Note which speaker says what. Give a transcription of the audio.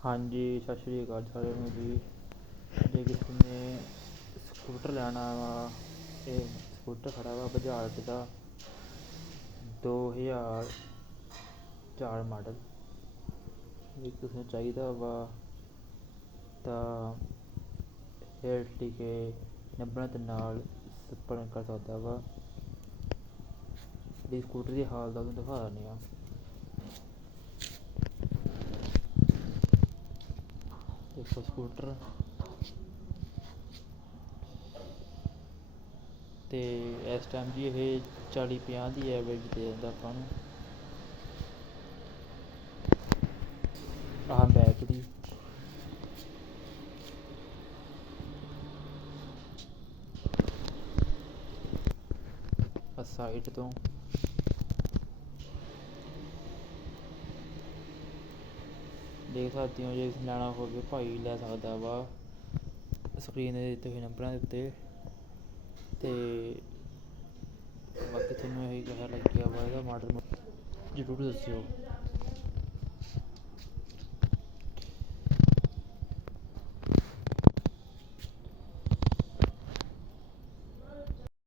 Speaker 1: ਹਾਂਜੀ, ਸਤਿ ਸ਼੍ਰੀ ਅਕਾਲ ਸਾਰਿਆਂ ਨੂੰ ਜੀ। ਜੇ ਕਿਸੇ ਨੇ ਸਕੂਟਰ ਲੈਣਾ ਵਾ ਇਹ ਸਕੂਟਰ ਖੜਾ ਵਾ ਬਜਾਜ ਦਾ, ਦੋ ਹਜ਼ਾਰ ਚਾਰ ਮਾਡਲ। ਜੇ ਕਿਸੇ ਨੂੰ ਚਾਹੀਦਾ ਵਾ, ਤਾਂ ਹੇਠ ਲਿਖੇ ਨੰਬਰਾਂ ਦੇ ਨਾਲ ਸੰਪਰਕ ਕਰ ਸਕਦਾ ਵਾ। ਇਹ ਸਕੂਟਰ ਦੀ ਹਾਲਤ ਤੁਹਾਨੂੰ ਦਿਖਾ ਦਿੰਦੇ ਹਾਂ ਦੇਖੋ ਸਕੂਟਰ। ਤੇ ਇਸ ਟਾਈਮ ਜੀ ਇਹ 40 50 ਦੀ ਐਵਰੇਜ ਦੇ ਦਿੰਦਾ ਆਪਾਂ ਨੂੰ। ਆਹ ਬੈਕ ਦੀ। ਸਾਈਡ ਤੋਂ। ਦੇਖ ਸਕਦੇ ਹੋ ਜੇ ਕਿਸੇ ਲੈਣਾ ਹੋਵੇ, ਭਾਈ ਲੈ ਸਕਦਾ ਵਾ। ਸਕਰੀਨ ਦੇ ਦਿੱਤੇ ਹੋਏ ਨੰਬਰਾਂ ਦੇ ਉੱਤੇ। ਤੇ ਬਾਕੀ ਤੁਹਾਨੂੰ ਇਹ ਕਿਹਾ ਲੱਗਿਆ ਵਾ, ਇਹਦਾ ਮਾਡਲ ਜ਼ਰੂਰ ਦੱਸਿਓ।